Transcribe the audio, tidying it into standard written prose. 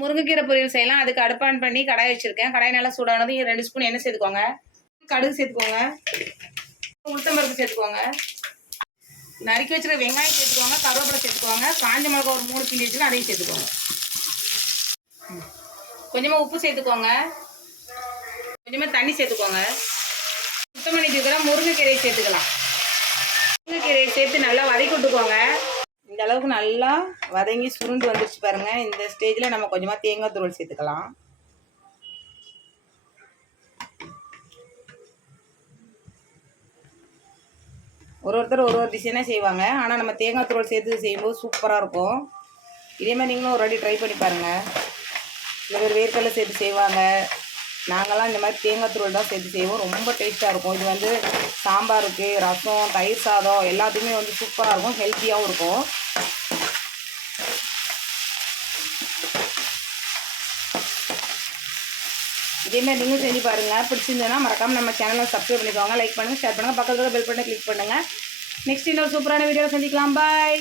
முருங்கைக்கீரை பொரியல் செய்யலாம். அதுக்கு அடுப்பு ஆன் பண்ணி கடாய் வச்சுருக்கேன். கடாய் நல்லா சூடானதும் 2 ஸ்பூன் எண்ணெய் சேர்த்துக்கோங்க. கடுகு சேர்த்துக்கோங்க. உளுத்தம்பருப்பு சேர்த்துக்கோங்க. நறுக்கி வச்சுருக்க வெங்காயம் சேர்த்துக்கோங்க. கருவேப்பிலை சேர்த்துக்கோங்க. காஞ்ச மிளகா ஒரு 3 கிள்ளி வச்சுருக்கேன், அதையும் சேர்த்துக்கோங்க. கொஞ்சமாக உப்பு சேர்த்துக்கோங்க. கொஞ்சமாக தண்ணி சேர்த்துக்கோங்க. சுத்தம் பண்ணி வச்சுக்கிற முருங்கைக்கீரையை சேர்த்துக்கலாம். முருங்கைக்கீரையை சேர்த்து நல்லா வதக்கி விட்டுக்கோங்க. இந்த அளவுக்கு நல்லா வதங்கி சுருண்டு வந்துருச்சு பாருங்கள். இந்த ஸ்டேஜில் நம்ம கொஞ்சமாக தேங்காய் துருவல் சேர்த்துக்கலாம். ஒருத்தர் ஒரு டிசைனாக செய்வாங்க. ஆனால் நம்ம தேங்காய் துருவல் சேர்த்து செய்யும்போது சூப்பராக இருக்கும். இதே மாதிரி நீங்களும் ஒரு வாட்டி ட்ரை பண்ணி பாருங்கள். சில பேர் வேர்க்கடலை சேர்த்து செய்வாங்க. நாங்கள்லாம் இந்த மாதிரி தேங்காய் துருவல் தான் சேர்த்து செய்வோம். ரொம்ப டேஸ்ட்டாக இருக்கும். இது வந்து சாம்பாருக்கு, ரசம், தயிர் சாதம் எல்லாத்துக்குமே வந்து சூப்பராக இருக்கும். ஹெல்த்தியாகவும் இருக்கும். இதேமாதிரி நீங்களும் செஞ்சு பாருங்கள். பிடிச்சிருந்ததுன்னா மறக்காமல் நம்ம சேனலை சப்ஸ்கிரைப் பண்ணிக்கோங்க. லைக் பண்ணுங்கள், ஷேர் பண்ணுங்கள். பக்கத்தில் பெல் பட்டனை கிளிக் பண்ணுங்கள். நெக்ஸ்ட் இன்னொரு சூப்பரான வீடியோவில் சந்திக்கலாம். பாய்.